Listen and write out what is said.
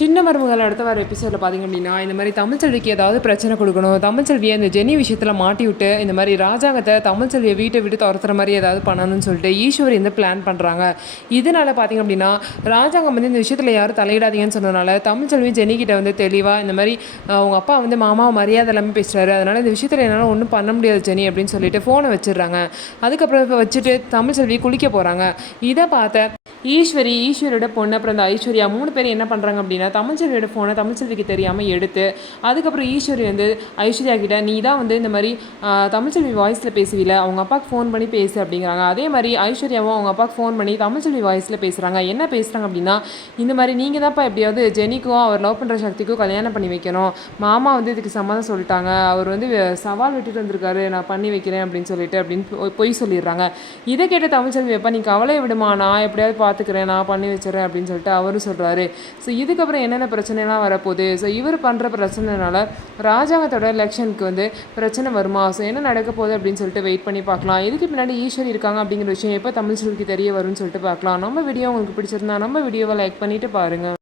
சின்ன மருமகள் அடுத்த வர எபிசோடில் பார்த்திங்க அப்படின்னா இந்த மாதிரி தமிழ்ச்செல்விக்கு ஏதாவது பிரச்சனை கொடுக்கணும், தமிழ்ச்செல்வியை இந்த ஜெனி விஷயத்தில் மாட்டி விட்டு இந்த மாதிரி ராஜாங்கத்தை தமிழ்ச்செல்வியை வீட்டை விட்டு துரத்துற மாதிரி ஏதாவது பண்ணணும்னு சொல்லிட்டு ஈஸ்வரி வந்து பிளான் பண்ணுறாங்க. இதனால் பார்த்திங்க அப்படின்னா ராஜாங்கம் வந்து இந்த விஷயத்தில் யாரும் தலையிடாதீங்கன்னு சொன்னதுனால தமிழ்ச்செல்வி ஜெனிக்கிட்ட வந்து தெளிவாக இந்த மாதிரி அவங்க அப்பா வந்து மாமாவை மரியாதை எல்லாமே பேசுகிறாரு, அதனால் இந்த விஷயத்தில் என்னால் ஒன்றும் பண்ண முடியாது ஜெனி அப்படின்னு சொல்லிட்டு ஃபோனை வச்சிடுறாங்க. அதுக்கப்புறம் வச்சுட்டு தமிழ்ச்செல்வி குளிக்க போகிறாங்க. இதை பார்த்த ஈஸ்வரியோட பொண்ணு அப்புறம் அந்த ஐஸ்வர்யா 3 பேர் என்ன பண்ணுறாங்க அப்படின்னா தமிழ்ச்செல்வியோட ஃபோனை தமிழ்ச்செல்விக்கு தெரியாமல் எடுத்து அதுக்கப்புறம் ஈஸ்வரி வந்து ஐஸ்வர்யா கிட்ட நீ தான் வந்து இந்த மாதிரி தமிழ்ச்செல்வி வாய்ஸில் பேசுவீல, அவங்க அப்பாவுக்கு ஃபோன் பண்ணி பேசு அப்படிங்கிறாங்க. அதே மாதிரி ஐஸ்வர்யாவும் அவங்க அப்பாவுக்கு ஃபோன் பண்ணி தமிழ்ச்செல்வி வாய்ஸில் பேசுகிறாங்க. என்ன பேசுகிறாங்க அப்படின்னா இந்த மாதிரி நீங்கள் தான்ப்பா எப்படியாவது ஜெனிக்கும் அவர் லவ் பண்ணுற சக்திக்கும் கல்யாணம் பண்ணி வைக்கணும், மாமா வந்து இதுக்கு சம்மதம் சொல்லிட்டாங்க, அவர் வந்து சவால் விட்டுட்டு வந்திருக்காரு, நான் பண்ணி வைக்கிறேன் அப்படின்னு சொல்லிட்டு அப்படின்னு பொய் சொல்லிடுறாங்க. இதை கேட்ட தமிழ்ச்செல்வி எப்போ நீ கவலையை விடுமா, நான் எப்படியாவது பார்த்துக்கிறேன், நான் பண்ணி வச்சுறேன் அப்படின்னு சொல்லிட்டு அவரும் சொல்கிறாரு. ஸோ இதுக்கப்புறம் என்னென்ன பிரச்சனைலாம் வரப்போகுது, ஸோ இவர் பண்ணுற பிரச்சனைனால ராஜாங்கத்தோட எலெக்ஷனுக்கு வந்து பிரச்சனை வருமா, ஸோ என்ன நடக்க போகுது அப்படின்னு சொல்லிட்டு வெயிட் பண்ணி பார்க்கலாம். இதுக்கு பின்னாடி ஈஸ்வரி இருக்காங்க அப்படிங்கிற விஷயம் எப்போ தமிழ்ச்செல்விக்கு தெரிய வரும்னு சொல்லிட்டு பார்க்கலாம். நம்ம வீடியோ உங்களுக்கு பிடிச்சிருந்தா நம்ம வீடியோவை லைக் பண்ணிவிட்டு பாருங்கள்.